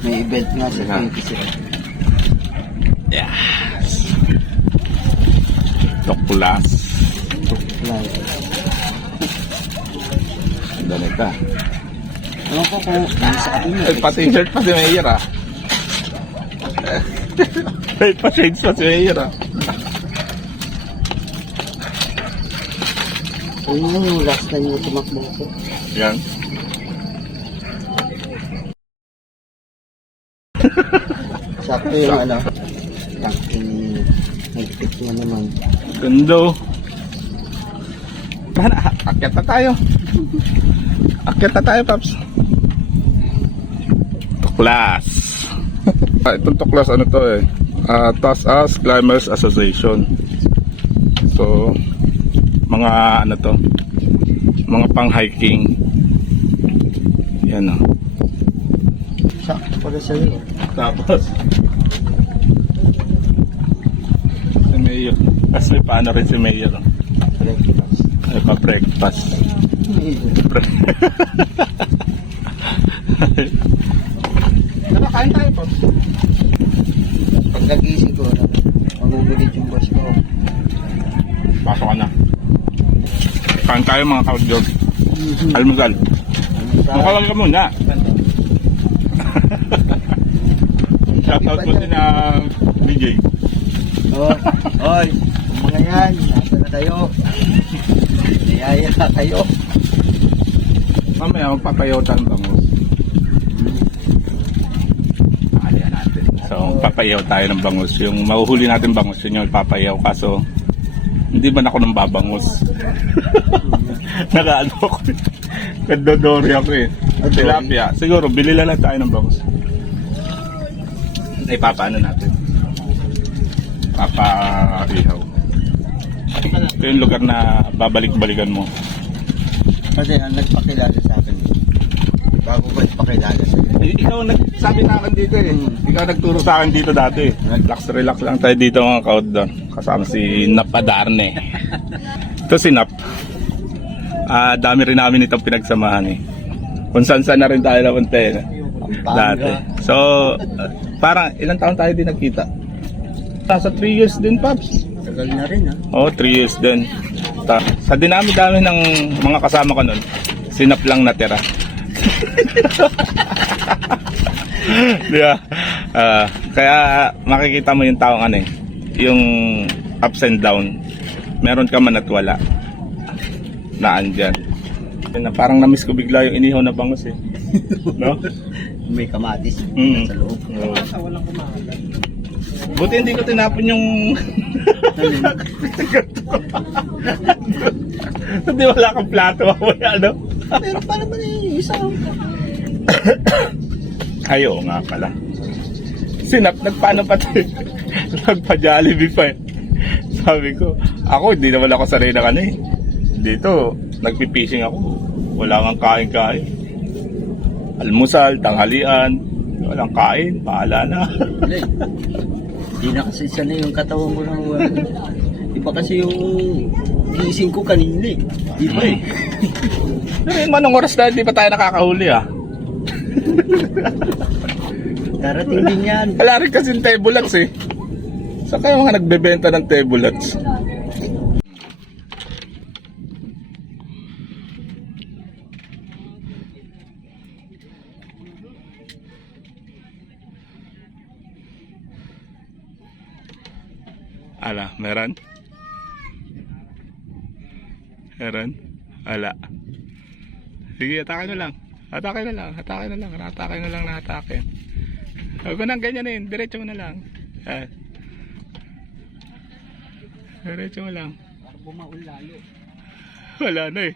May event nga sa Yeah. 27. Yes. Tuklas. Ganda nito. Ewan ko kung ano sa atin Ay, pati shirt pa si Mayor ah. Ay, pa shades pa si Mayor ah. Ayun yung last time mo tumakbo ko. Yan. Sakto yung ano. Tangking higpit nga naman. Gando. Paano? Akyat na tayo. Akyat na tayo, Paps. Tuklas. ah, itong tuklas, ano to eh. Uh, Taas Climbers Association. So, mga ano to. Mga pang hiking. Yan oh. Sakto pala sa'yo. Tapos, Mayor. Tapos may paano rin si Mayor. Breakfast. May pa-breakfast. Nakakain tayo po. Pag nagising ko, ano, magugulit yung boss ko. Pasok ka na. Kain tayo mga kaudyo. Almusal. Mukawal ka muna. Shoutout mo din na DJ. Oh, oy, mga yan, nasa na kayo. Niyaya kayo. Mamaya magpapayaw tayo ng bangus. Alihan natin. So, papayaw tayo ng bangus. Yung mahuhuli natin bangus, yun yung ipapayaw. Kaso, hindi man ako nang babangus. Nakaano ako. Kadodori ako eh. Tilapia. Siguro, bili lang tayo ng bangus. Ay, papaano natin? Papaihaw. Ito yung lugar na babalik-balikan mo. Kasi ang nagpakilala sa akin, bago ko nagpakilala sa akin. Eh, Ikaw nagsabi na akin dito eh. Ikaw nagturo sa akin dito dati. Relax, relax lang tayo dito mga ka-outdoor. Kasama si Nap Adarne. Ito si Nap. Ah, dami rin namin itong pinagsamahan eh. Kung saan saan na rin tayo napunta eh. Dati. So, parang ilang taon tayo din nagkita? Nasa 3 years din, Paps. Tagal na rin ha. Oo, 3 years din. Ta sa dinami-dami ng mga kasama ko nun, sinap lang natira. Di ba? Ah, kaya makikita mo yung taong ano eh, yung ups and down. Meron ka man at wala. Na andyan. Yun na, parang namiss ko bigla yung inihaw na bangus eh. No? May kamatis Mm. sa loob. Oo. Buti hindi ko tinapon yung Hindi wala kang plato mamaya, ano? Pero pa naman eh, isa. Ayo nga pala. Sinap, nagpaano pa tayo? Nagpa-Jollibee pa eh. Sabi ko, ako hindi naman ako sanay na ano eh. Dito, nagpipishing ako. Wala kang kain-kain. Almusal, tanghalian, walang kain, pahala na. Hindi. Na kasi sanay yung katawan ko uh, Iba kasi yung gising ko kanina eh. Iba eh. Pero yung manong oras na hindi pa tayo nakakahuli ah. Darating din yan. Wala rin kasi tebulats eh. Sa kaya mga nagbebenta ng tebulats? Ala, meron? Meron? Ala. Sige, atake na lang. Atake na lang, atake na lang, atake na lang, atake. Huwag mo nang ganyan eh, diretso mo na lang. Ah. Diretso mo lang. Para bumaul lalo. Wala na eh.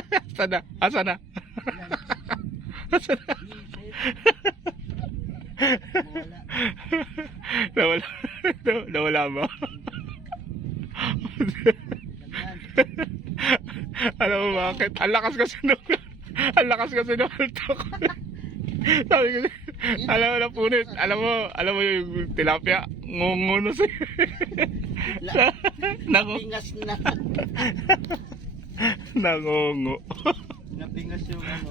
Asa na? Asa na? Asa na? Nawala. Nawala ba? Alam mo bakit? Ang lakas kasi nung ang lakas kasi nung altok. Sabi ko, alam mo na punit, alam mo, alam mo yung tilapia, ngunguno si. Nangu, Napingas na. nangungo. Napingas yung ano.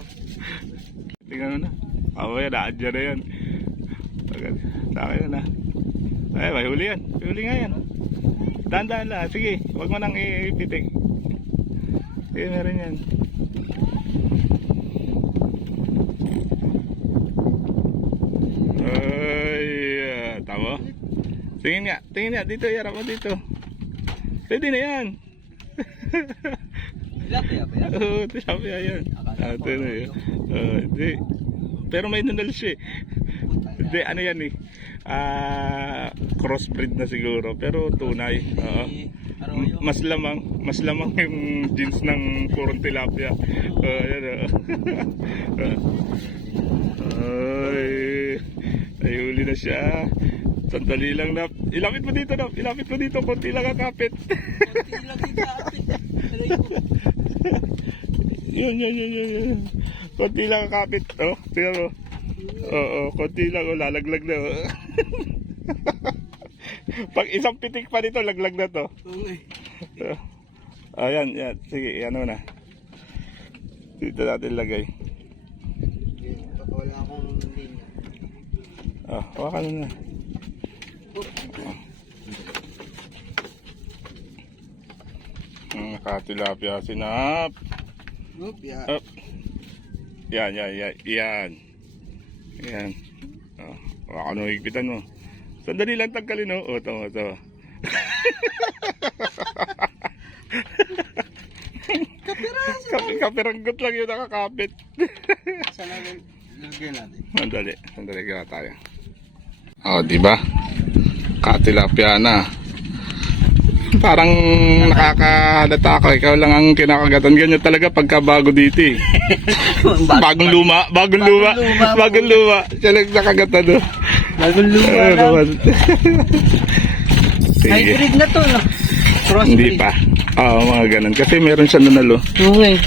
Tingnan ano na. Mamaya na, andyan na yan. Agad. Sa akin na na. Ay, may huli yan. May huli nga yan. Dahan-dahan lang. Sige, huwag mo nang ipitik. Sige, meron yan. Ay, ah, tama. Tingin nga, tingin nga. Dito, yarap mo dito. Pwede na yan. Yan? Oo, nga yan. Ito na hindi. Pero may nunal siya eh. Hindi, ano yan eh. Ah, crossbreed na siguro. Pero tunay. M- mas lamang, mas lamang yung jeans ng purong tilapia. Oh, yan oh. Ay, ayuli na siya. Sandali lang na. Ilapit mo dito na. Ilapit mo dito. Konti lang ang kapit. Konti lang yung kapit. Yun, yun, yun, yun, yun. Konti lang ang kapit. Oh, tingnan mo. Oo, konti lang. Oh, lalaglag na. Oh. Pag isang pitik pa nito, laglag na to. Okay. Uh, ayan, yan. Sige, ano na. Dito natin lagay. Wala akong linya. Ah, hawakan na. Hmm, nakatilapia sinap. Oop, yeah. Yan, yan, yan. Yan. Yan. Oh, hawakan mo, higpitan mo. Sandali lang tanggalin, no? O, tama, tama. Kapiraso. Kapi, kapiranggot lang yun nakakapit. Saan natin? Natin. Sandali, sandali kaya tayo. Oh, di ba? Katilapia na. Parang nakakahalata ako. Ikaw lang ang kinakagatan. Ganyan talaga pagka bago dito eh. Bagong luma, bagong luma, Bagong luma. bagong luma. Siya lang nakagatan do. Bagong luma. Sige. Hybrid na to, no? Crossbreed. Hindi pa. Oo, mga ganun. Kasi meron siya nanalo. Okay.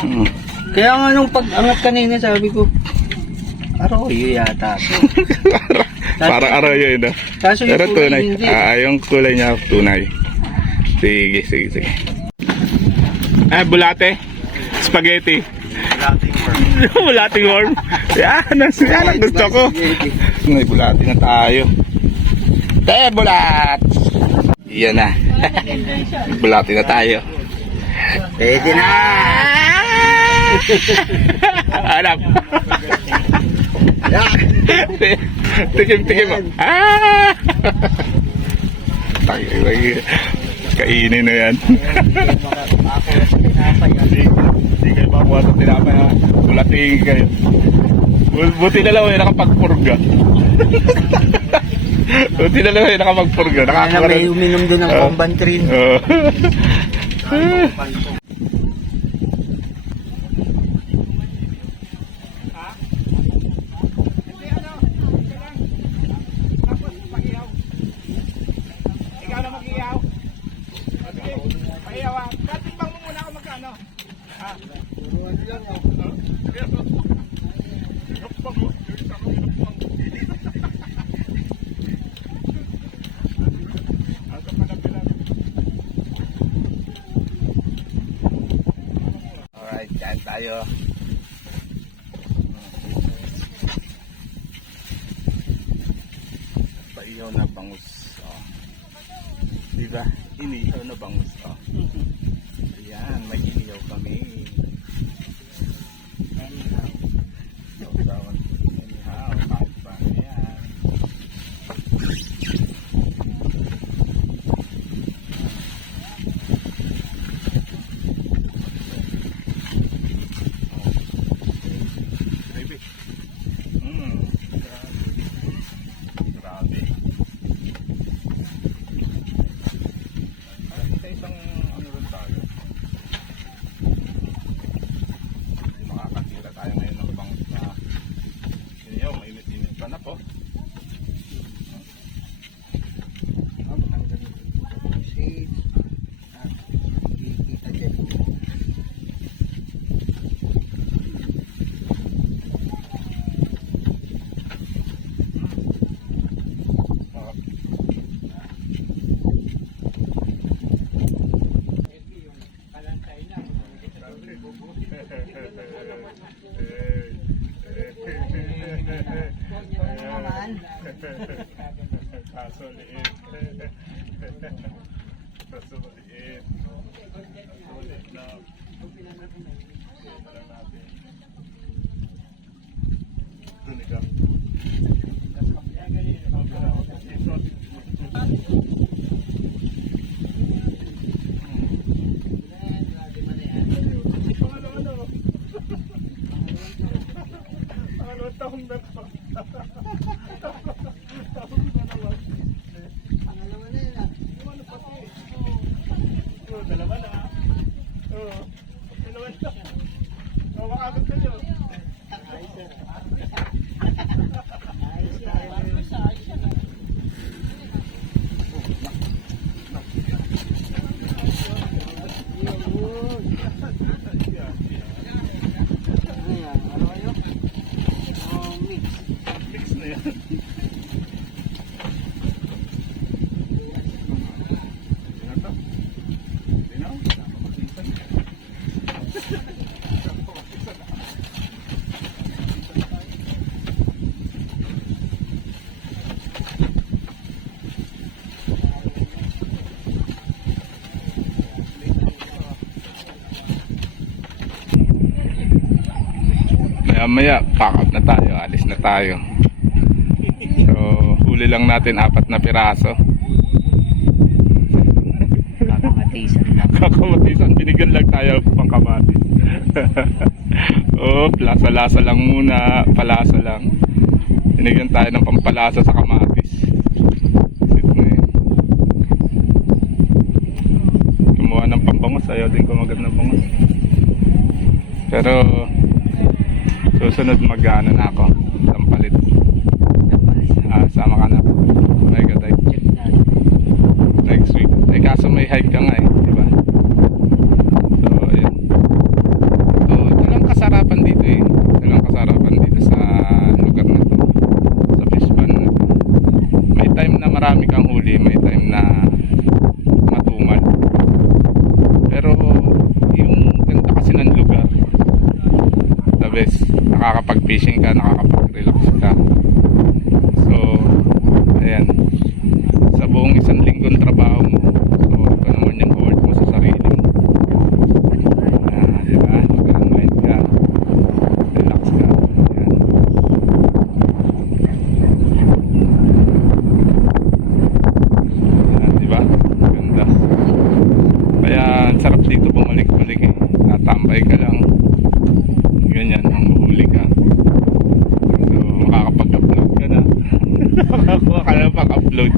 Oo. Kaya nga nung pag-angat kanina, sabi ko, Arroyo yata. to." Parang arayo yun ah. Kaso yung Pero kulay tunay. hindi. Ah, yung kulay niya tunay. Sige, sige, sige. Ah, bulate. Spaghetti. Bulating worm. Yan, ang yan ang gusto ko. May bulate na tayo. Te, bulat! Yan na. Bulate na tayo. Pwede na! Hanap. tikim, tikim. Ah! Tayo. Kainin na yan. Hindi kayo makuha sa tinapay ha. Bulating kayo. Bu- Buti na lang kayo nakapagpurga. Buti na lang kayo nakapagpurga. Kaya na may uminom din ng Oo. Combantrin. Oo. Ikaw na mag-iyaw. Sige, mag-iyaw ah. Katimbang mo muna ako magkano. Ha? Lukbang mo. Isa ko yung lukbang. Asa pa na pila? Alright, kain tayo. Paiyaw na bangus. Oh. Diba? Inihaw na bangus. Oh. Ayan, may inihaw kami. Inihaw. Inihaw. Inihaw. Kahit pa. Ayan. Baby. Mm. Grabe. Grabe. Ay, isa isang ano rin tayo. Kaso liit. Kaso liit. Kaso liit na. Ito lang natin. Tunikang. Ano taong na to? Oo, dalawa na. Oo. Dalawa na. Oo, makagat ka nyo. Fix Maya maya, pack up na tayo, alis na tayo. So, huli lang natin apat na piraso. Kakamatisan. Kakamatisan, binigyan lang tayo pang kamatis. oh, lasa-lasa lang muna, palasa lang. Binigyan tayo ng pampalasa sa kamatis. Kumuha ng pambangos, ayaw din kumagat ng bangos. Pero, susunod mag-ano na ako, sampalit. Ah, sama ka na. Mega dive next week. Eh kaso may hike ka nga eh, di ba? So, ayun. So, ito lang kasarapan dito eh. Ito lang kasarapan dito sa lugar na to. Sa fish pan na to. May time na marami kang huli, may time na matumal. Pero, yung ganda kasi ng lugar, the best. Nakakapag-fishing ka, nakakapag-relax ka. So, ayan sa buong isang linggong trabaho mo. So, ito naman yung award mo sa sarili mo. Ah, di ba? Mag-unwind ka. Relax ka. Yan. Yan, di ba? Ganda. Kaya, ang sarap dito bumalik-balik eh. Natambay ka lang. Ganyan, ang huli ka. So, makakapag-upload ka na. Makakuha ka na pang-upload.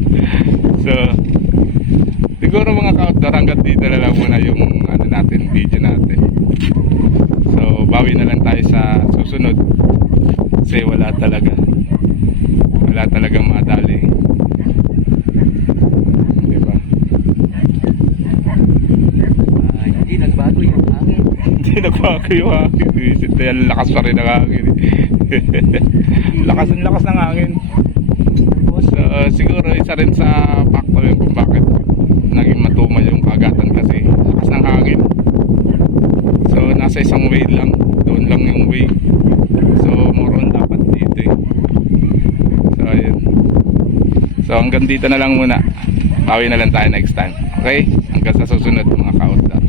So, siguro mga ka-outdoor hanggang dito na lang muna yung ano natin, video natin. So, bawi na lang tayo sa susunod. Kasi wala talaga. Wala talagang madali. Diba? Ah, hindi nagbago yung hangin. Hindi nagbago yung hangin. Yan, lakas pa rin ng hangin. lakas ang lakas ng hangin. So, siguro isa rin sa factor yun kung bakit naging matumal yung kagatan kasi lakas ng hangin. So, nasa isang way lang. Doon lang yung way. So, more on dapat dito eh. So, ayun. So, hanggang dito na lang muna. Bawi na lang tayo next time. Okay? Hanggang sa susunod mga ka-outdoor.